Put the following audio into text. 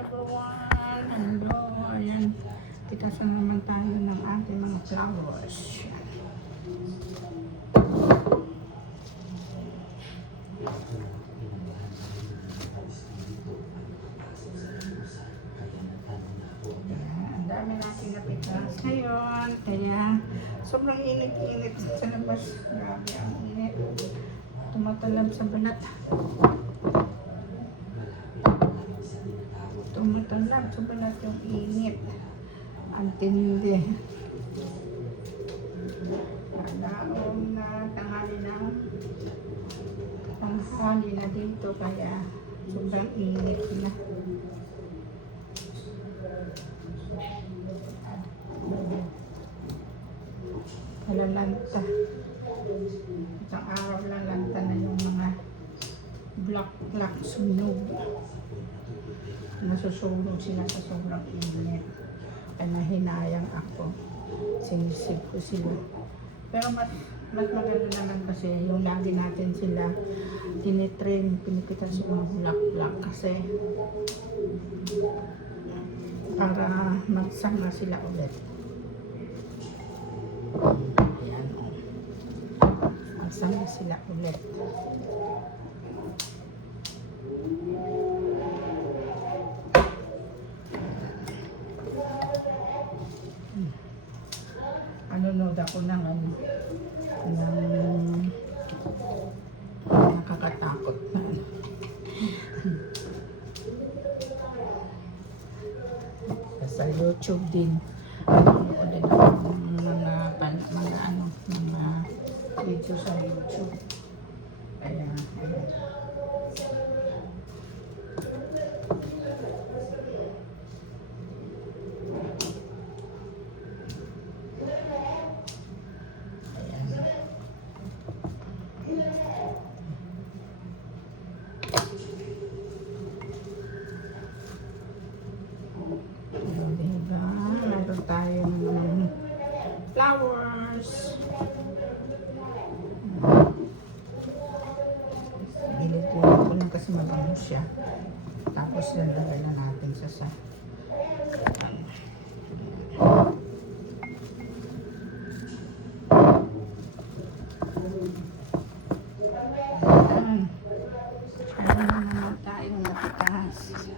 everyone! Hello! Ayan. Titasan naman tayo ng ating mga flowers. Ang dami natin napitas ngayon. Kaya sobrang init-init sa labas. Grabe ang init. Tumatalab sa balat. Tumatalab sa balat yung init. Ang tindi. Alaong na tanghali na dito kaya sobrang init na. Malalanta. Isang araw lang lanta na yung mga black sunog. Nasusunog sila sa sobrang init. Kaya nahinayang ako. Sinisip ko sila. Pero mas maganda naman kasi yung lagi natin sila tinitrain, pinipitan sa mga black kasi para magsama sila ulit. Ayan o. Magsama sila ulit. Nanonood ako ng nakakatakot na sa YouTube din. Nanonood din ako ng mga video sa YouTube. Kaya tayo ng flowers. Bilit ko lang kasi mabango siya. Tapos lalagay na natin sa Ayan na naman tayong napitas.